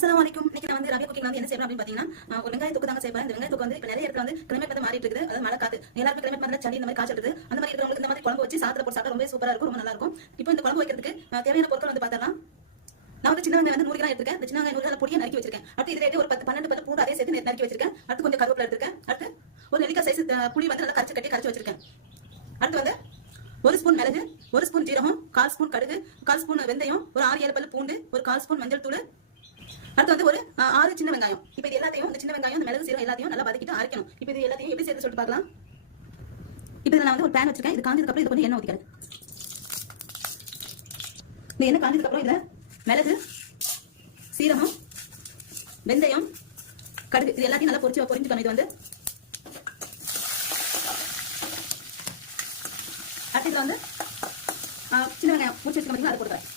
அஸ்ஸலாமு அலைக்கும். இன்னைக்கு நான் வந்து ரபியா குக்கிங்ல வந்து என்ன செய்யறேன் அப்படின்னு பாத்தீங்கன்னா, ஒரு வெங்காய தொக்கு தாங்க செய்யறேன். இந்த வெங்காய தொக்கு வந்து இப்ப நிறைய இடத்துல வந்து கிளைமேட் வந்து மாறிட்டு இருக்குது. அதாவது மழை காத்து எல்லாருக்கும் கிளைமேட் மாதிரி சளி இந்த மாதிரி காய்ச்சல் இருக்குது. அந்த மாதிரி இருக்கிறவங்களுக்கு இந்த மாதிரி குழம்பு வச்சு சாதத்துல போட்டு சாப்பிட்டா ரொம்ப சூப்பரா இருக்கும், ரொம்ப நல்லா இருக்கும். இப்போ இந்த குழம்பு வைக்கிறதுக்கு தேவையான பொருட்கள் வந்து பார்த்தலாம். நான் வந்து சின்ன வெங்காயம் வந்து 100 கிராம் எடுத்துக்கேன். இந்த சின்ன வெங்காயம் 100 பொடியா நறுக்கி வச்சிருக்கேன். அடுத்து இதுல ஒரு 10-12 பல்லு பூண்டு அதே சேர்த்து நறுக்கி வச்சிருக்கேன். அடுத்து கொஞ்சம் கருவேப்பிலை எடுத்துக்கேன். அடுத்து ஒரு நெல்லிக்காய் சைஸ் புளி வந்து நல்லா கரைச்சு வச்சிருக்கேன். அடுத்து வந்து 1 ஸ்பூன் மிளகு, 1 ஸ்பூன் ஜீரகம், 1/4 ஸ்பூன் கடுகு, 1/4 ஸ்பூன் வெந்தயம், ஒரு 6-7 பல்லு பூண்டு, ஒரு 1/4 ஸ்பூன் மஞ்சள் தூள், அடுத்து வந்து ஒரு 6 சின்ன வெங்காயம். இப்போ இது எல்லாத்தையும் இந்த சின்ன வெங்காயம், இந்த மிளகு, சீரகம் எல்லாத்தையும் நல்லா வதக்கிட்டு அரைக்கணும். இப்போ இது எல்லாத்தையும் எப்படி சேர்த்து சொல்லிட்டு பார்க்கலாம். இப்போ நான் வந்து ஒரு பேன் வச்சிருக்கேன். இது காஞ்சதுக்கு அப்புறம் இது கொஞ்சம் எண்ணெய் ஊத்திக்கிறேன். இந்த எண்ணெய் காஞ்சதுக்கு அப்புறம் இதுல மிளகு, சீரகம், வெந்தயம், கடுகு இது எல்லாத்தையும் நல்லா பொரிஞ்சுக்கணும். இது வந்து அடுத்து இதுல வந்து சின்ன வெங்காயம் முடிச்சு வச்சுக்க அதை போட்டுக்கிறேன்.